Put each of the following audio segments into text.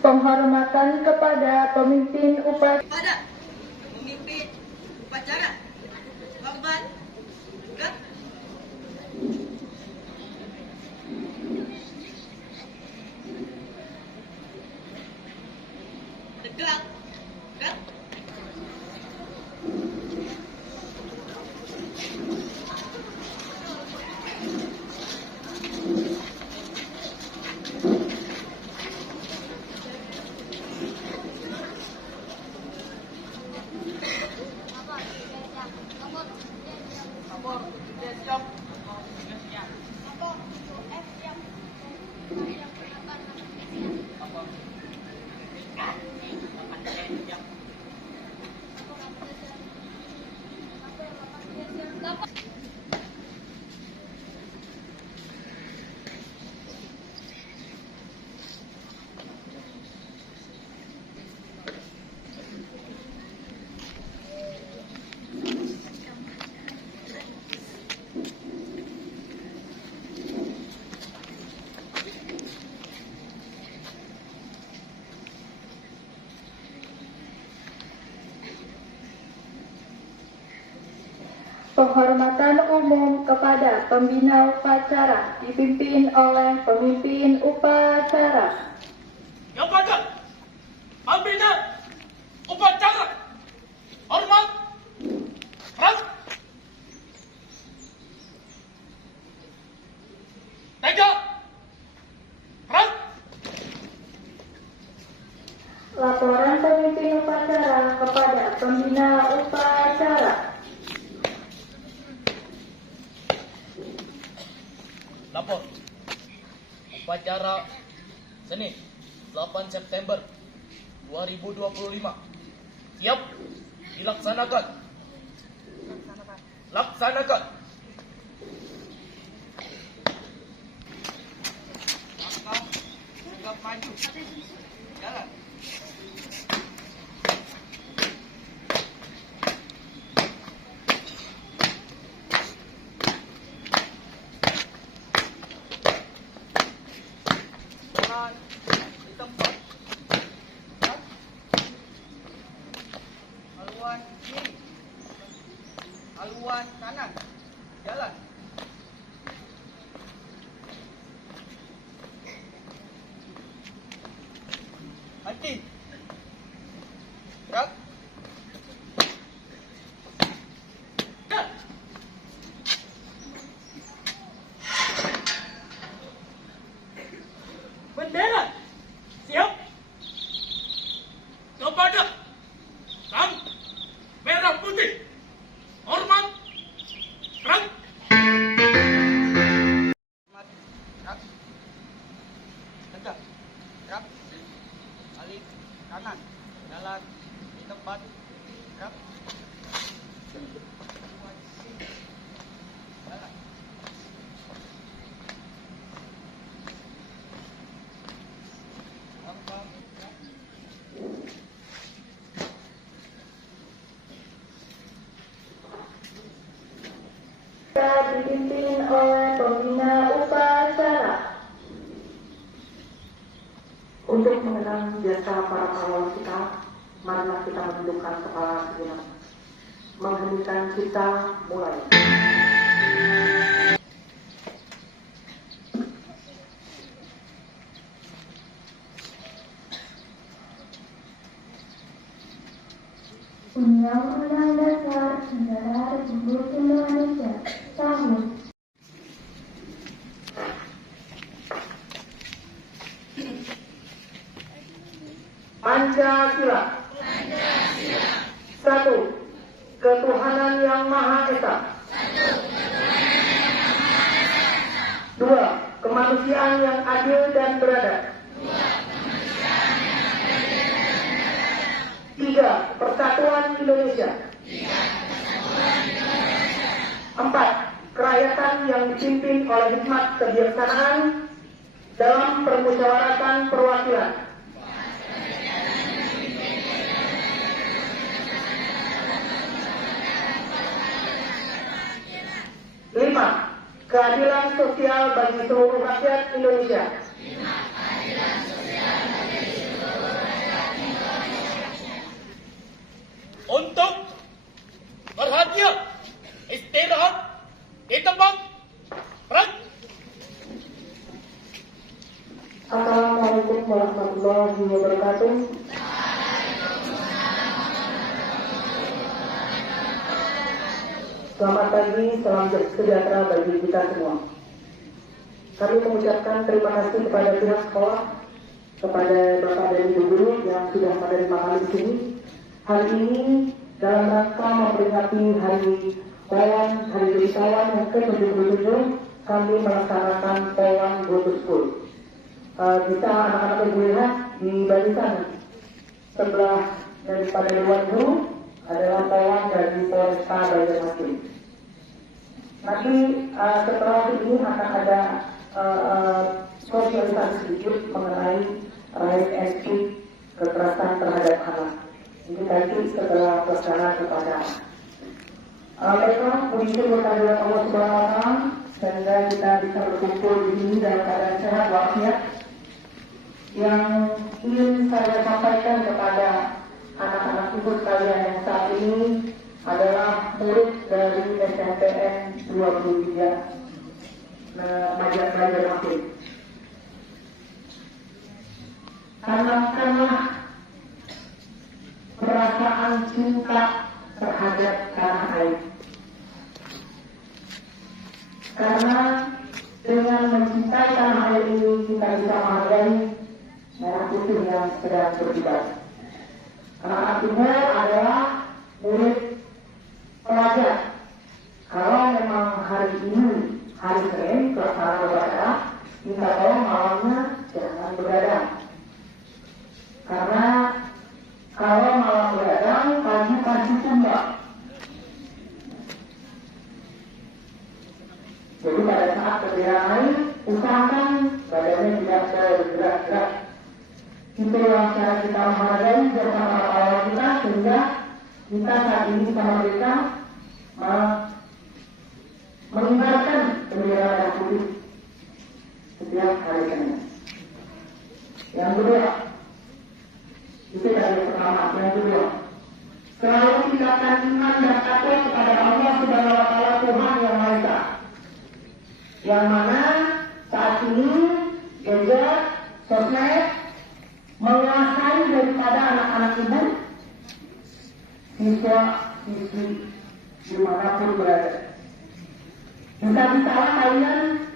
Penghormatan kepada pemimpin upacara. Kepada pemimpin upacara, korban, tegak. Tegak, tegak. Penghormatan umum kepada pembina upacara dipimpin oleh pemimpin upacara. Kepada pembina upacara, hormat, keras, tegak, keras. Laporan pemimpin upacara kepada pembina upacara. Lapor. Upacara Senin 8 September 2025 siap dilaksanakan. Laksanakan. Langkah tegap maju. Jalan. Di tempat. Haluan kiri, haluan kanan, jalan. Henti. Gerak. Gerak. Bendera siap kepada sang merah putih, hormat, gerak. Gerak, tegak, gerak, balik kanan, jalan di tempat, gerak. Jalan. Langkah, gerak. Dipimpin oleh pembina upacara. Untuk mengenang jasa para pahlawan kita, marilah kita menundukkan kepala sejenak. Mengheningkan kita mulai. Undang-Undang Dasar Negara Republik Indonesia tahun Pancasila. 1. Ketuhanan yang Maha Esa. 2. Kemanusiaan yang adil dan beradab. 3. Persatuan Indonesia. 4. Kerakyatan yang dipimpin oleh hikmat kebijaksanaan dalam permusyawaratan perwakilan. 5. Keadilan sosial bagi seluruh rakyat Indonesia. untuk berhadiah istirahat di tempat. Gerak. Assalamualaikum warahmatullahi wabarakatuh. Selamat pagi, salam sejahtera bagi kita semua. Kami mengucapkan terima kasih kepada pihak sekolah, kepada Bapak dan Ibu guru yang sudah menerima kami di sini. Hari ini dalam rangka memperingati Hari Pawang, Hari Wisatawan yang ke-77, kami melaksanakan Pawang Go to School. Bisa anak-anak ibu lihat di barisan sebelah daripada Dewan Guru adalah Pawang dari Polresta Banjarmasin. Nanti setelah ini akan ada sosialisasi sedikit mengenai right and speak kekerasan terhadap anak. Ini tadi setelah pelaksanaan kepada mereka puji kehadirat Allah Subhanahu wa Ta'ala sehingga kita bisa berkumpul di sini dalam keadaan sehat walafiat. Yang ingin saya sampaikan kepada anak-anak ibu sekalian yang saat ini adalah murid dari SMPN 23 Banjarmasin. Tanamkanlah perasaan cinta terhadap tanah air. Karena dengan mencintai tanah air ini kita bisa menghargai merah putih yang sedang berkibar. Anak-anak ibu adalah murid pelajar. Kalau memang hari ini hari Senin pelaksanaan upacara, minta tolong malamnya jangan begadang. Karena kalau malam begadang pagi pasti tumbang. Jadi pada saat perjalanan naik, usahakan badannya tidak bergerak-gerak. Itu yang cara kita menghargai bersama awal kita sehingga kita saat ini bisa mereka mengibarkan bendera merah putih setiap hari Senin. Yang kedua, itu dari pertama. Yang kedua, selalu tingkatkan iman dan takwa kepada Allah Subhanahu wa Ta'ala, Tuhan yang Maha Esa. Yang mana saat ini gadget, sosmed menguasai daripada anak-anak ibu, siswa-siswi dimanapun berada. Bisa-bisalah kalian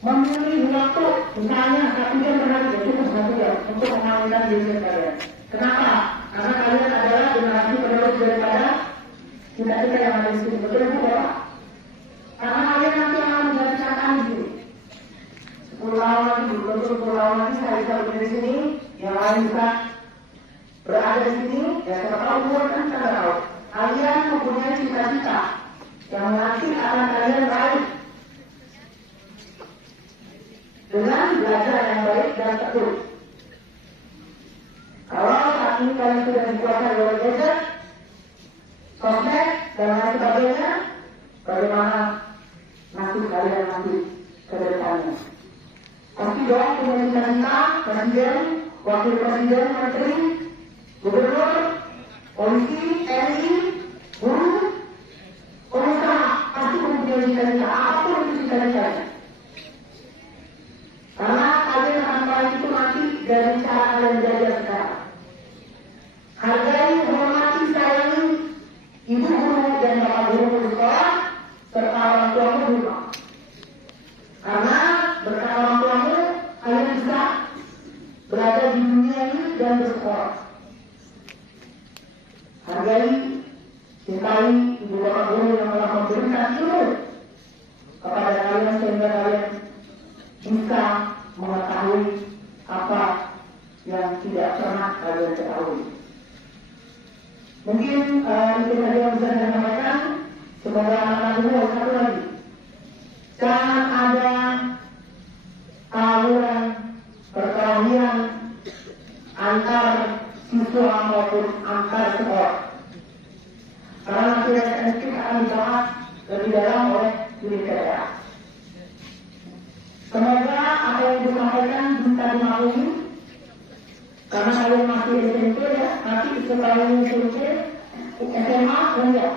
memilih waktu, misalnya 1 jam per hari, cukup 1 jam untuk mengamalkan diri kalian. Kenapa? Karena kalian adalah generasi penerus daripada kita-kita yang ada di sini. Betul Bapak? Karena kalian nanti akan menjadi catatan di sini. 10 tahun lagi, 20 tahun lagi saya bisa berdiri di sini, yang lain bisa berada di sini, ya siapa tahu umur kan kita nggak tahu. Kalian mempunyai cita-cita yang nanti akan kalian raih dengan belajar yang baik dan tekun. Kalau saat ini kalian sudah dikuasai oleh gadget, sosmed, dan lain sebagainya, bagaimana nasib kalian nanti ke depannya? Pasti dong punya cita-cita, presiden, wakil presiden, menteri, gubernur, polisi, TNI, guru, pengusaha, pasti mempunyai cita-cita, apapun itu cita-citanya. Karena kalian akan meraih itu nanti dari cara kalian belajar sekarang. Hargai, hormati, sayangi ibu guru dan bapak guru di sekolah serta orang tuamu di rumah. Karena berkat orang tuamu kalian bisa berada di dunia ini dan bersekolah. Hargai, cintai ibu bapak guru yang telah memberikan ilmu kepada kalian sehingga kalian bisa mengetahui apa yang tidak pernah kalian ketahui. Mungkin itu saja yang bisa saya sampaikan. Semoga anak-anak ini satu lagi. Jangan ada tawuran perkelahian antar siswa maupun antar sekolah. Karena nanti SNP akan dibahas lebih dalam oleh unit daerah. Semoga apa yang disampaikan bisa dimaklumi. Karena kalian masih SMP ya, nanti setelah SMP SMA enggak.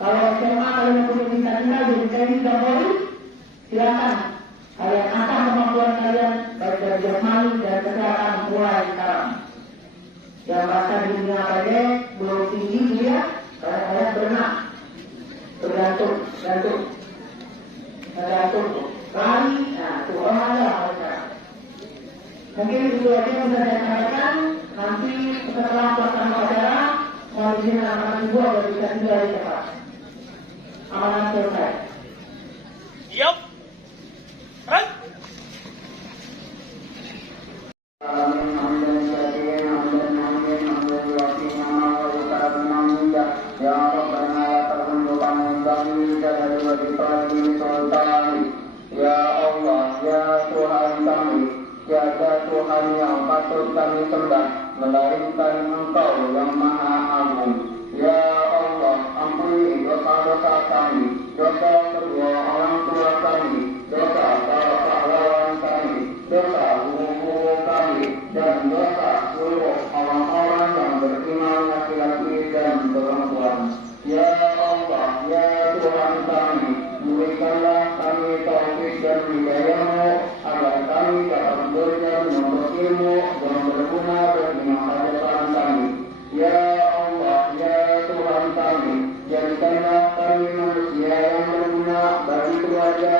Kalau SMA kalian punya cita-cita jadi TNI dan Polri, silakan kalian asah kemampuan kalian baik dari jasmani dan kesehatan mulai sekarang. Yang merasa dirinya pendek belum tinggi dia, kalian berenang, bergantung, lari, nah itu olahraga sekarang. Mungkin itu aja yang bisa saya sampaikan. Nanti setelah pelaksanaan upacara, mohon izin anak-anak ibu agar bisa tinggal di tempat. Amanah selesai. Siap. Gerak. Ya Allah, ya Tuhan kami, tiada Tuhan yang patut kami sembah melainkan Engkau yang Maha Agung. Ya Allah, ampuni dosa-dosa kami, dosa kedua orang tua kami, dosa para pahlawan kami, dosa guru-guru kami, dan dosa seluruh orang-orang yang beriman laki-laki dan perempuan. Ya Allah, ya Tuhan kami, berikanlah kami taufik dan hidayah-Mu agar kami dapat bekerja menuntut ilmu yang berguna bagi masa depan kami. Ya Allah, ya Tuhan kami, jadikanlah kami manusia yang berguna bagi keluarga,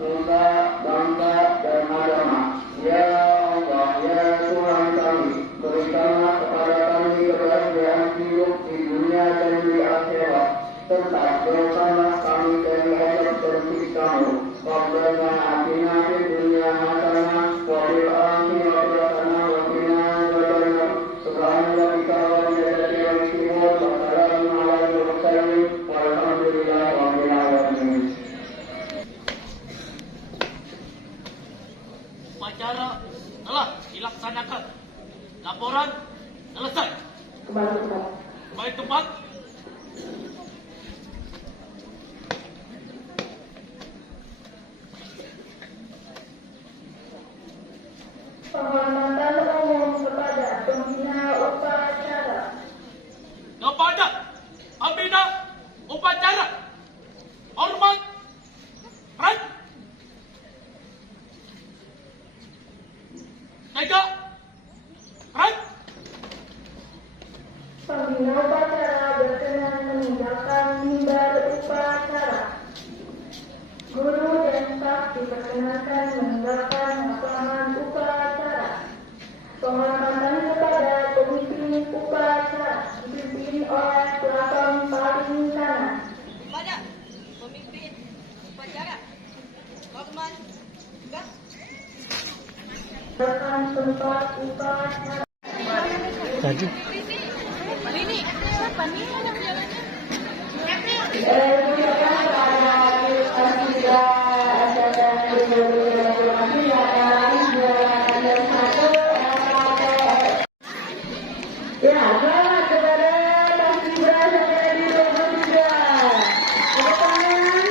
nusa, bangsa, dan agama. Ya Allah, ya Tuhan kami, berikanlah kepada kami kebahagiaan hidup di dunia dan di akhirat, serta jauhkanlah kami dari azab dan siksa-Mu. Rabbana atina fid dunya hasanah wa fil akhirati hasanah wa qina adzabannar. Subhanallahika rabbil izzati amma yasifun wa salamun alal mursalin walhamdulillahi rabbil alamin. Upacara telah dilaksanakan. Laporan selesai. Kembali tempat. Penghormatan umum kepada pembina upacara. Kepada pembina upacara. Hormat. Gerak. Tegak. Gerak. Pembina upacara berkenan meninggalkan mimbar upacara. Guru dan staf diperkenankan meninggalkan lapangan upacara. Penghormatan kepada pemimpin upacara dipimpin oleh pelakon paling kanan. Kepada pemimpin upacara. Hormat. Gerak. Rekan tempat upacara. Ini siapa nih yang jalannya? Ya, selamat kepada Paskibra Sekolah di 23. Tepuk tangan.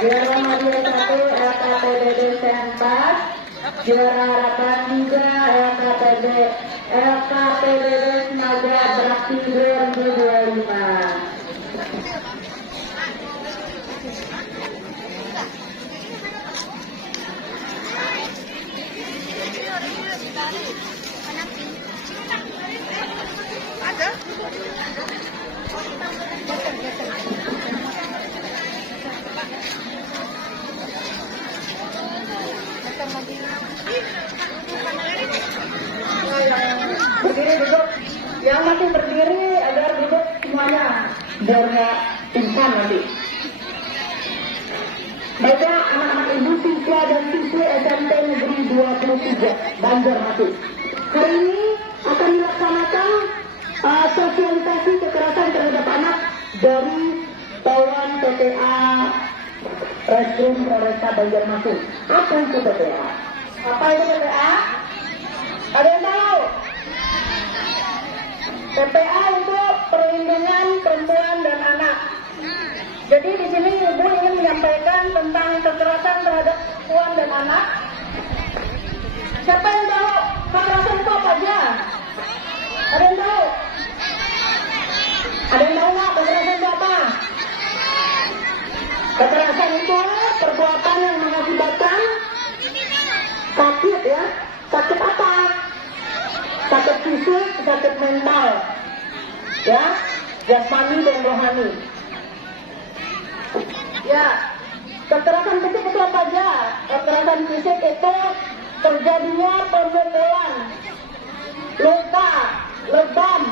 Juara Hadiah 1 LKPBD Senpas. Juara harapan 3 LKPBD Senaga Bakti 2025. Berdiri duduk. Yang masih berdiri agar duduk semuanya biar nggak pingsan nanti. Baiklah anak-anak ibu siswa dan siswi SMP Negeri 23 Banjarmasin. Hari ini akan dilaksanakan sosialisasi kekerasan terhadap anak dari Tauran PPA Reskrim Polresta Banjarmasin. Apa itu PPA? Apa itu PPA? Ada yang tahu? PPA untuk perlindungan perempuan dan anak. Jadi di sini Ibu ingin menyampaikan tentang kekerasan terhadap perempuan dan anak. Siapa yang tahu kekerasan itu apa aja? Ada yang tahu? mental, ya, jasmani dan rohani. Ya, kekerasan fisik itu apa aja? Kekerasan fisik itu terjadinya pemukulan, luka, lebam,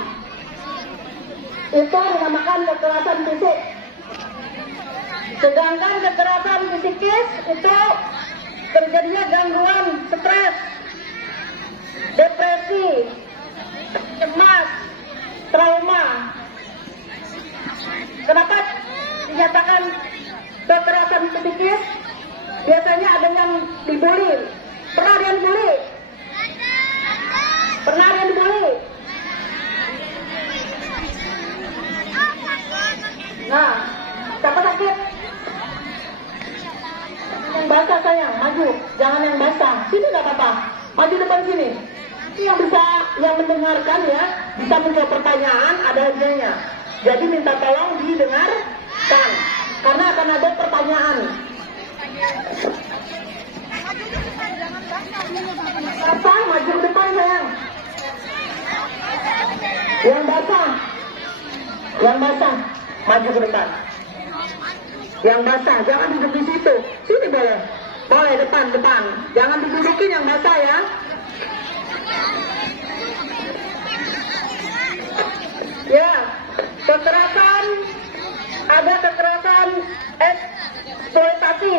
itu dinamakan kekerasan fisik. Sedangkan kekerasan psikis itu terjadinya gangguan stres, depresi, cemas, trauma. Kenapa dinyatakan kekerasan psikis? Biasanya ada yang dibully. Pernah ada yang dibully? Pernah ada yang dibully? Nah, siapa sakit? Yang basah sayang, maju. Jangan yang basah. Sini nggak apa-apa. Maju depan sini. Yang bisa, yang mendengarkan ya, bisa menjawab pertanyaan, ada hadiahnya. Jadi minta tolong didengarkan, karena akan ada pertanyaan. Basah, maju ke depan sayang. Yang basah, maju ke depan. Yang basah, jangan duduk di situ. Sini boleh. Boleh depan. Jangan didudukin yang basah ya. Ya, kekerasan, ada kekerasan eksploitasi.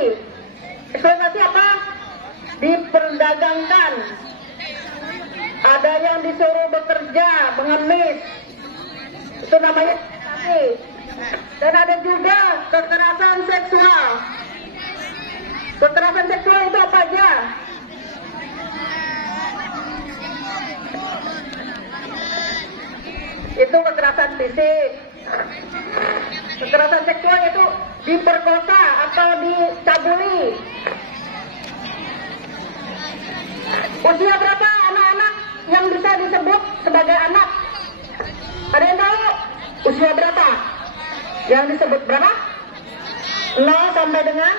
Eksploitasi apa? Diperdagangkan. Ada yang disuruh bekerja, mengemis. Itu namanya eksploitasi. Dan ada juga kekerasan seksual. Kekerasan seksual itu apa aja? Itu kekerasan fisik. Kekerasan seksual itu diperkosa atau dicabuli. Usia berapa anak-anak yang bisa disebut sebagai anak? Ada yang tahu? Usia berapa? Yang disebut berapa? 0 sampai dengan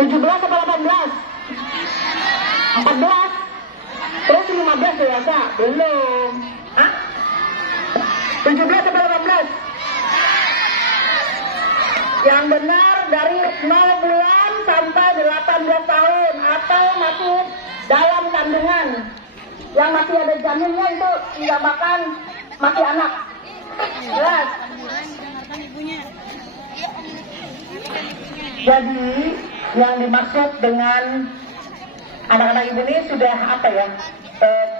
17 atau 18? 14? Terus 15 dewasa? Belum. Hah? 17 atau 18? Yang benar dari 0 bulan sampai 18 tahun atau masih dalam kandungan. Yang masih ada janinnya itu dinamakan masih anak. Jelas. Jadi yang dimaksud dengan anak-anak ibu ini sudah apa ya?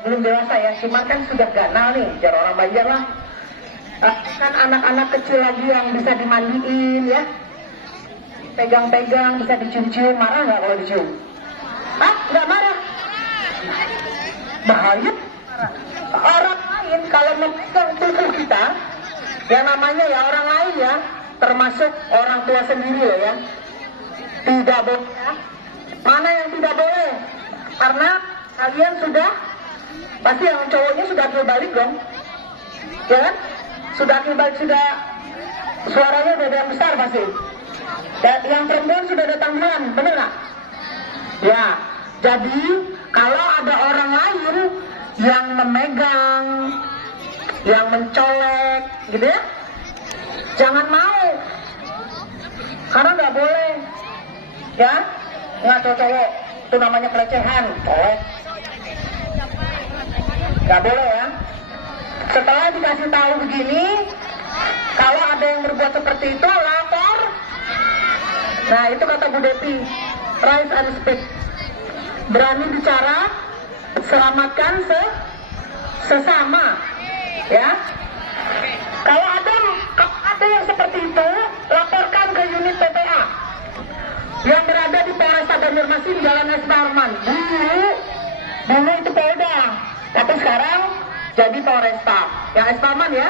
Belum dewasa ya, cuman kan sudah ganal nih, jar orang Banjar lah. Kan anak-anak kecil lagi yang bisa dimandiin ya, pegang-pegang, bisa dicium-cium. Marah nggak kalau dicium? Hah? Nggak marah? Bahaya. Orang lain kalau memegang tubuh kita, yang namanya ya orang lain ya, termasuk orang tua sendiri loh ya, tidak boleh ya. Mana yang tidak boleh? Karena kalian sudah, pasti yang cowoknya sudah akil balik dong, ya kan? Sudah akil balik, sudah suaranya udah yang besar pasti. Dan yang perempuan sudah datang bulan, bener nggak? Ya, jadi kalau ada orang lain yang memegang, yang mencolek, gitu ya, jangan mau, karena nggak boleh, ya, nggak cowok, itu namanya pelecehan, colek, nggak boleh ya. Setelah dikasih tahu begini, kalau ada yang berbuat seperti itu, lapor. Nah itu kata Bu Depi, rise and speak, berani bicara, selamatkan sesama, ya. Kalau ada yang seperti itu, laporkan ke unit PPA yang berada di Polresta Banjarmasin, Jalan S. Darman. Dulu itu Polda, tapi sekarang jadi Polresta. Yang S. Darman ya,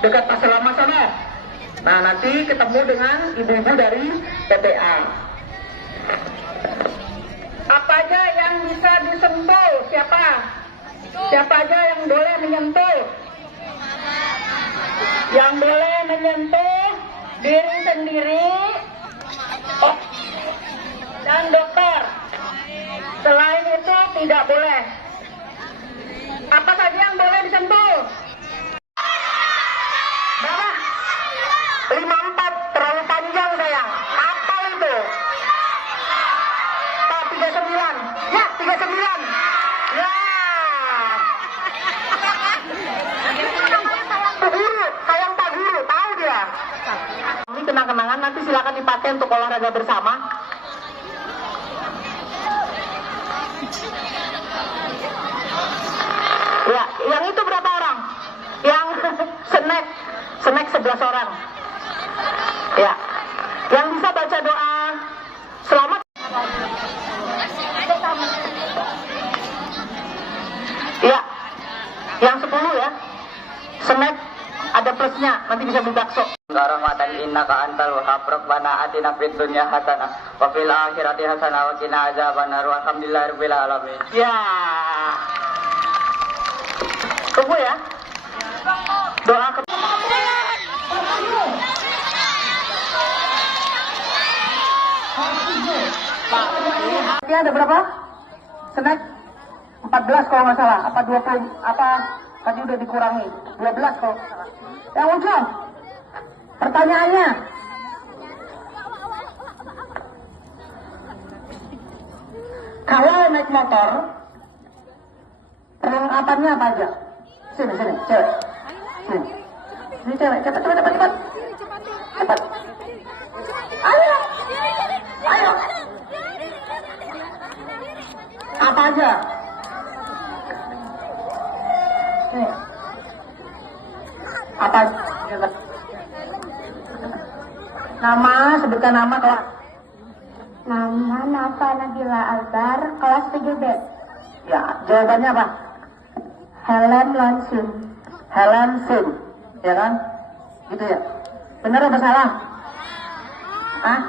dekat Pasar Lama sana. Nah nanti ketemu dengan ibu-ibu dari PPA. Apa aja yang bisa disentuh? Siapa aja yang boleh menyentuh? Yang boleh menyentuh diri sendiri dan dokter. Selain itu tidak boleh. Apa saja yang dipakai untuk olahraga bersama? Ya, yang itu berapa orang? Yang snack 11 orang. Ya, yang bisa baca doa selamat. Ya, yang 10 ya. Snack ada plusnya, nanti bisa beli bakso. Rahmatan innaka antal wahhab rabbana atina fid dunya hasanah wa fil akhirati hasanah wa qina adzabannar walhamdulillahirabbil alamin. Ya. Tunggu ya. Doa ke Ya, ada berapa? Snack 14 kalau nggak salah. Apa 20? Apa tadi udah dikurangi? 12 kalau nggak salah. Yang ujung. Pertanyaannya. Kalau naik motor, perlengkapannya apa aja? Sini, cewek. Sini. Sini cewek, cepat. Cepat. Ayo. Apa aja? Sini. Apa aja? Nama, sebutkan nama kelas. Nama Nafa Nabila Albar, kelas 7B. Ya, jawabannya apa? Helen Lonsun. Helen Sun, ya kan? Gitu ya. Benar apa salah? Hah?